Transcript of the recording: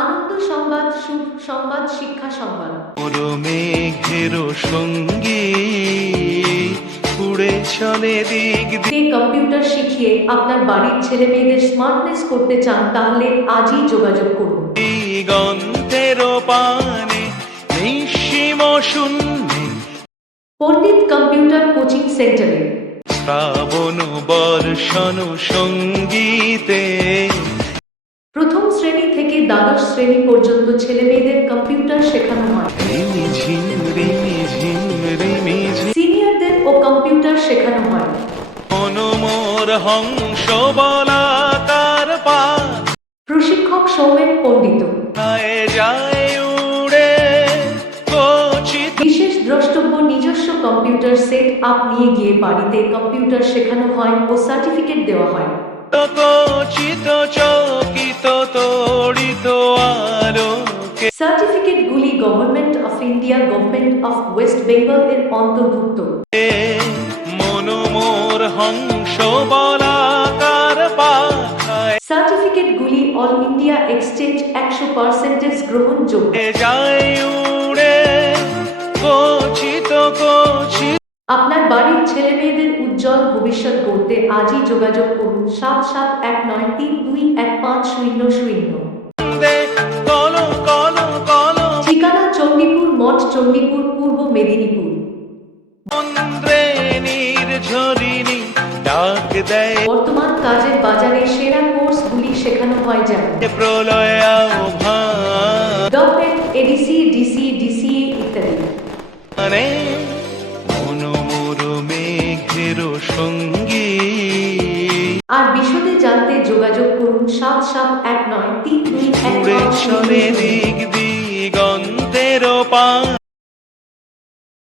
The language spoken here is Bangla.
আনন্দ সংবাদ, সুখ সংবাদ, শিক্ষা সংবাদ। মেঘের সঙ্গী উড়ে চলে দিক কে কম্পিউটার শিখিয়ে আপনার বাড়ির ছেলেমেয়েদের স্মার্টনেস করতে চান, তাহলে আজই যোগাযোগ করুন। দিগন্তের পানে নিঃসীম শূন্যে পণ্ডিত কম্পিউটার কোচিং সেন্টারে শ্রাবণ বর্ষণ সঙ্গীতে প্রথম শ্রেণী থেকে দ্বাদশ শ্রেণী পর্যন্ত ছেলেমেয়েদের কম্পিউটার শেখানো হয়। রিমিঝিম রিমিঝিম রিমিঝিম সিনিয়রদের ও কম্পিউটার শেখানো হয়। মনোমোর হংস বলাকার পায় প্রশিক্ষক সৌমেন পণ্ডিত। যায় উড়ে কচিত বিশেষ দ্রষ্টব্য, নিজস্ব কম্পিউটার সেট আপ নিয়ে গিয়ে বাড়িতে কম্পিউটার শেখানো হয় ও সার্টিফিকেট দেওয়া হয়। কচিত চকিত তড়িত আলোকে সার্টিফিকেটগুলি government of India, government of West Bengal এর অন্তর্ভুক্ত। মনোমোর হংস বলাকার পাখায় সার্টিফিকেটগুলি অল ইন্ডিয়া এক্সচেঞ্জ 100% গ্রহণযোগ্য। যায় উড়ে কচিত কচিত আপনার বাড়ির ছেলেমেয়েদের উজ্জ্বল ভবিষ্যৎ গড়তে আজই যোগাযোগ করুন 7719321500। কল কল কল ঠিকানা চণ্ডীপুর মঠ, চণ্ডীপুর, পূর্ব মেদিনীপুর। মন্দ্রে নির্ঝরিণী ডাক দেয় বর্তমান কাজের বাজারে সেরা কোর্সগুলি শেখানো হয়, যেমন প্রলয় ডট.নেট, এডিসি, ডিসিএ ইত্যাদি। মানে মনোমোর মেঘের সঙ্গী আর বিশদে জানতে যোগাযোগ করুন উড়ে চলে 7719321500। দিগন্তের পানে